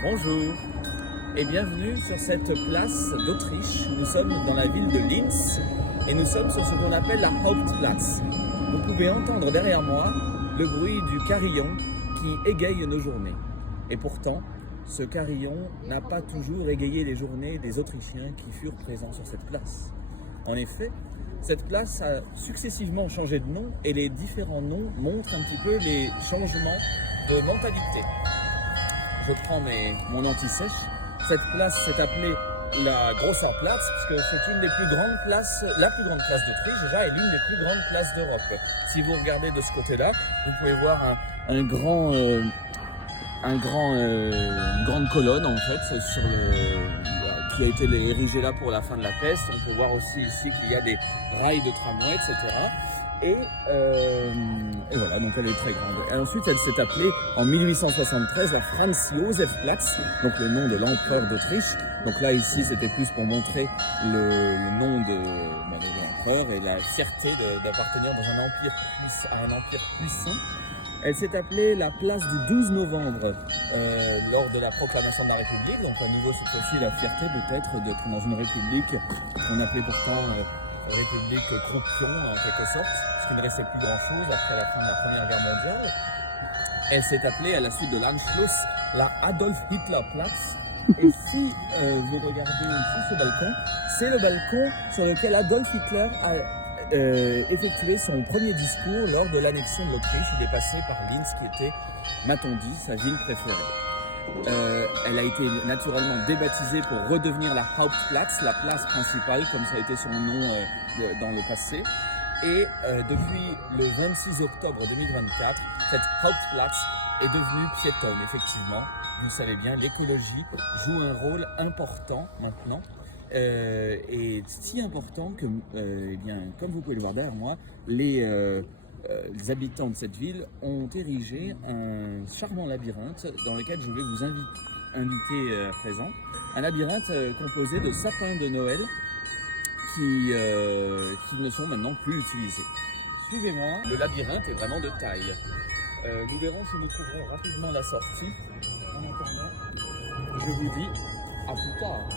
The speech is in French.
Bonjour et bienvenue sur cette place d'Autriche. Nous sommes dans la ville de Linz et nous sommes sur ce qu'on appelle la Hauptplatz. Vous pouvez entendre derrière moi le bruit du carillon qui égaye nos journées. Et pourtant, ce carillon n'a pas toujours égayé les journées des Autrichiens qui furent présents sur cette place. En effet, cette place a successivement changé de nom et les différents noms montrent un petit peu les changements de mentalité. Je prends mon anti-sèche. Cette place s'est appelée la Grosser Platz, puisque c'est une des plus grandes places, la plus grande place d'Autriche déjà, et l'une des plus grandes places d'Europe. Si vous regardez de ce côté-là, vous pouvez voir une grande colonne en fait qui a été érigée là pour la fin de la peste. On peut voir aussi ici qu'il y a des rails de tramway, etc. Et voilà, donc elle est très grande. Et ensuite, elle s'est appelée en 1873 la Franz Josef Platz, donc le nom de l'empereur d'Autriche. Donc là, ici, c'était plus pour montrer le nom de l'empereur et la fierté d'appartenir à un empire puissant. Elle s'est appelée la place du 12 novembre lors de la proclamation de la République. Donc à nouveau, cette fois-ci, la fierté peut-être d'être dans une république qu'on appelait pourtant République croupion en quelque sorte, puisqu'il ne restait plus grand-chose après la fin de la Première Guerre mondiale. Elle s'est appelée à la suite de l'Anschluss la Adolf Hitler Platz. Et si vous regardez ici ce balcon, c'est le balcon sur lequel Adolf Hitler a effectué son premier discours lors de l'annexion de l'Autriche. Il est passé par Linz, qui était, m'a-t-on dit, sa ville préférée. Elle a été naturellement débaptisée pour redevenir la Hauptplatz, la place principale, comme ça a été son nom dans le passé. Et depuis le 26 octobre 2024, cette Hauptplatz est devenue piétonne, effectivement. Vous le savez bien, l'écologie joue un rôle important maintenant. Et si important que, comme vous pouvez le voir derrière moi, les habitants de cette ville ont érigé un charmant labyrinthe dans lequel je vais vous inviter à présent. Un labyrinthe composé de sapins de Noël qui ne sont maintenant plus utilisés. Suivez-moi, le labyrinthe est vraiment de taille. Nous verrons si nous trouverons rapidement la sortie. En attendant, je vous dis à plus tard.